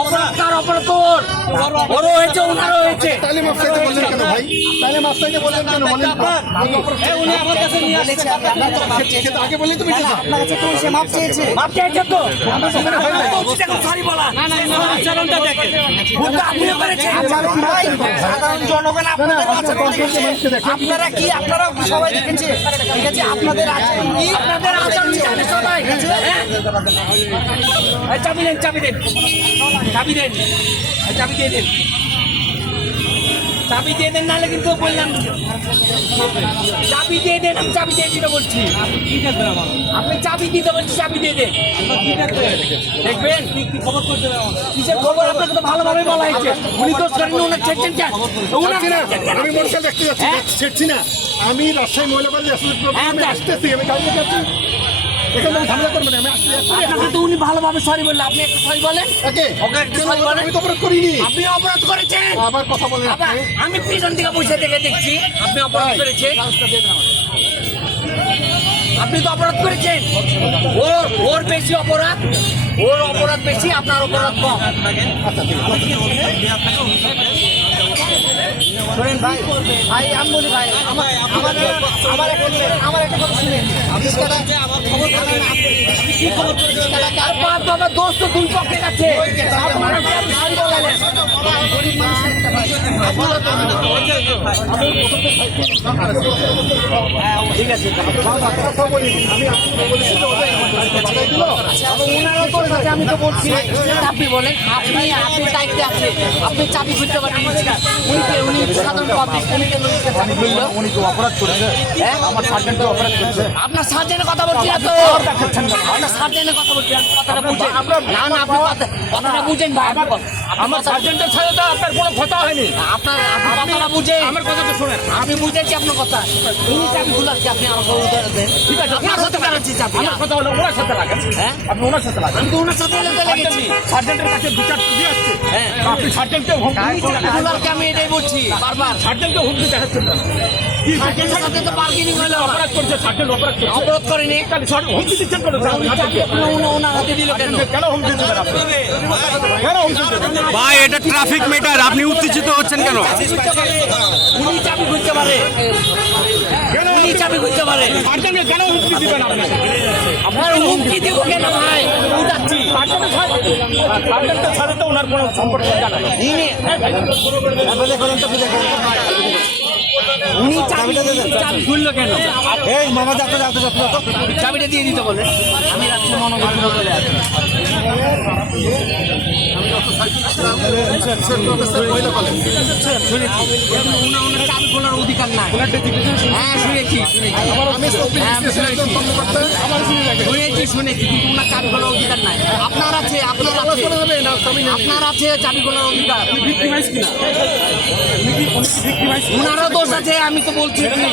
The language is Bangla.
অপরাধকার অপরাধর ওরও হয়েছে ওনারও হয়েছে। তাহলে মাফ চাইতে বললেন কেন ভাই? তাহলে মাফ চাইতে বললেন কেন বলেন? উনি আমার কাছে নিয়ে আসছে সেটা আগে বললেই তো মিটে যায়। আপনার কাছে তো সে মাপ চেয়েছে। মাপ চাইছে তো সরি বলা আচরণটা দেখেন ভুলটা আপনিও করেছেন। আচরণ ভাই, সাধারণ জনগণ আপনাদের আচরণ দেখেছে। আপনারা কি আপনারাও কি সবাই দেখেছে? ঠিক আছে, আপনাদের আচরণ কি? আপনাদের আচরণ জানে সবাই। এই চাবি দেন চাবি দেন চাবি দেন চাবি দিয়ে দেন চাবি দিয়ে দেন, নাহলে কিন্তু বললাম চাবি দিয়ে দেন। আমি চাবি দিয়ে দিতে বলছি, আপনি চাবি দিতে বলছি, চাবি দিয়ে দেন। দেখবেন কিসের খবর আপনাকে তো ভালোভাবে বলা হয়েছে। উনি দোষ করেন, ওনার ছেড়ছেন কেন? আমি মোটরসাইকেল দেখতে যাচ্ছি, ছেড়ছি না। আমি রাজশাহী মহিলা কলেজে আসতেছি, আমি গাড়ি যাচ্ছি। এখানে ঝামেলা করবেন, আমি আসতে যাচ্ছি। আপনাকে তো উনি ভালোভাবে সরি বললেন, আপনি একটু সরি বলেন। ওকে একটু সরি বলেন। আমি তো অপরাধ করিনি। আপনি অপরাধ করেছেন। আবার কথা বলেন। আবার আমি পিছন থেকে বসে থেকে দেখছি আপনি অপরাধ করেছেন। আপনি তো অপরাধ করেছেন। ওর বেশি অপরাধ, ওর অপরাধ বেশি, আপনার অপরাধ কম। শোনেন ভাই, ভাই আমি বলি ভাই, আমার একটা কথা শুনেন। আর বাপ বাবা দোস্ত দুই পক্ষে গেছে। আপনারা কি আপনি সরি বলেন? ঠিক আছে, আমি তো বলছি আপনি বলেন, আপনি দায়িত্বে আছেন, আপনি চাবি খুঁজতে পারেন। উনি সাধারণ পাবলিক, উনি কেন খুললো? উনি তো অপরাধ করেছে। আমার সার্জেন্ট অপরাধ করেছে। আপনার সার্জেনের কথা বলছি না তো, আপনার সার্জেনের কথা বলছি। কথাটা বুঝেন না, না আপনি কথাটা বুঝেন ভাই। আমার সার্জেন্টের সাথে তো আপনার কোনো কথা হয়নি। আপনার কথাটা বুঝেন, আমার কথা তো শোনেন। আমি বুঝেছি আপনার কথা। উনি চাবি খুলাচ্ছি, আপনি আমাকে উদাহরণ দেন। ঠিক আছে, আপনার সাথে কারাচ্ছি চাবি। আমার কথা হলো ওনার সাথে লাগান। হ্যাঁ, আপনি ওনার সাথে লাগান। আমি তো ওনার সাথে এলাকা লেগেছি। সার্জেন্টের কাছে বিচার দিয়ে আসছে। হ্যাঁ, আপনি সার্জেন্টকে খুলারকে আমি এটাই বলছি বারবার। সার্জেন্টকে হুমকি দেখাচ্ছেন না। সার্জেনের সাথে তো বার্গেনিং হলো। অপরাধ করছে, সার্জেন্ট অপরাধ করছে। অপরাধ করেনি। হুমকি দিচ্ছেন কেন? ওনার হাতে দিল কেন? কেন হুমকি দিচ্ছেন আপনি? কেন হুমকি দিচ্ছেন? ভাই এটা ট্রাফিক মেটার, আপনি উত্তেজিত হচ্ছেন কেন? উনি চাবি খুঁজতে পারে, উনি চাবি খুঁজতে পারে। সার্জেন্টকে কেন হুমকি দিবেন আপনি? আপনার হুমকি দিব কেন ভাই? বুঝাচ্ছি সার্জেন্টের সাথে তো ওনার কোনো সম্পর্ক জানা নেই। উনি চাবি খুললো কেন? এই মামা যাতে যাতে যাতে চাবিটা দিয়ে দিতে বলে। আমি রাত্রে মনোবল বলে আছি। ওনার চাবি খোলার অধিকার নাই। হ্যাঁ শুনেছি, শুনেছি, কিন্তু ওনার চাবি খোলার অধিকার নাই। আপনার আছে, আপনার আছে চাবি খোলার অধিকার। ওনারও দোষ আছে, আমি তো বলছি কি